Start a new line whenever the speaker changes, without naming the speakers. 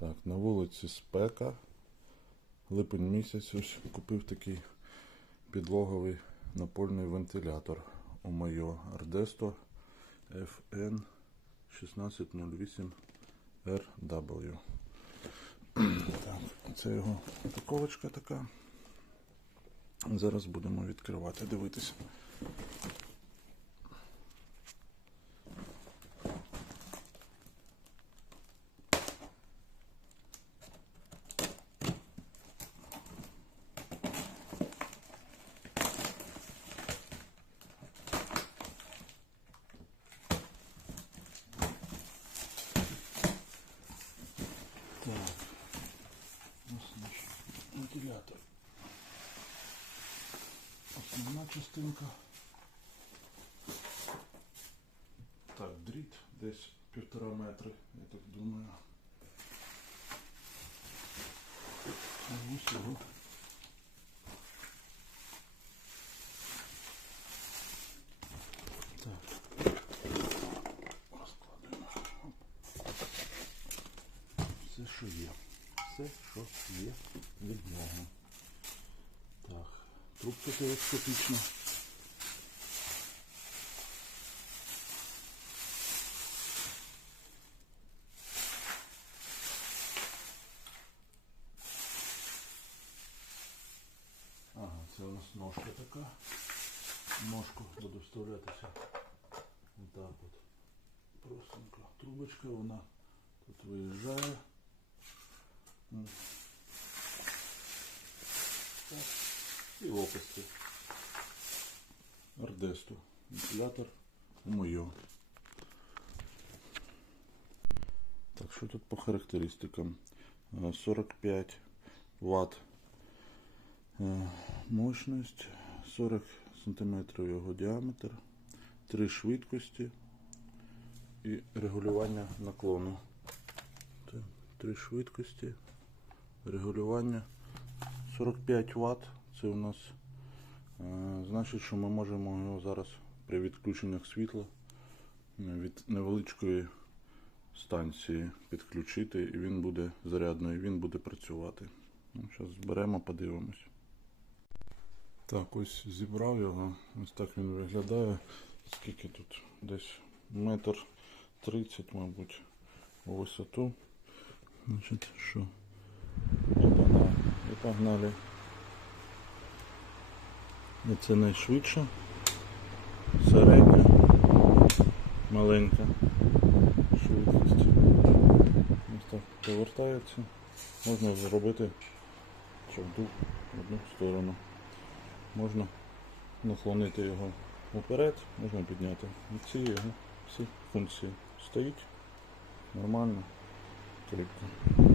Так, на вулиці спека. Липень місяць ось купив такий підлоговий напольний вентилятор у моє Ардесто FN 1608 RW. Так, це його упаковочка така. Зараз будемо відкривати, дивитися. Так. Ось наш вентилятор. Основна частинка. Так, дріт десь півтора метри, я так думаю. Ось. Так. Розкладемо. Все, що є. Все, що є від нього. Так, трубка телескопічна. Ага, це у нас ножка така. Ножку буде вставлятися отак от. Простенько. Трубочка, вона тут виїжджає. М. Так. І. Ардесту. Вентилятор моє. Так, що тут по характеристикам? Е, 45 Вт мощність, 40 см його діаметр, 3 швидкості і регулювання наклону. Три швидкості, регулювання 45 Вт. Це у нас е, значить, що ми можемо його зараз при відключеннях світла е, від невеличкої станції підключити і він буде зарядний, він буде працювати. Ну, Зараз зберемо, подивимось. Так, ось зібрав його. Ось так він виглядає. Скільки тут? Десь метр тридцять, мабуть, у висоту. Значить, що? І погнали. І це найшвидше. Середня, маленька швидкість. Ось так повертається. Можна зробити, в одну сторону. Можна наклонити його вперед, можна підняти. І ці його всі функції стоїть нормально, кріпко.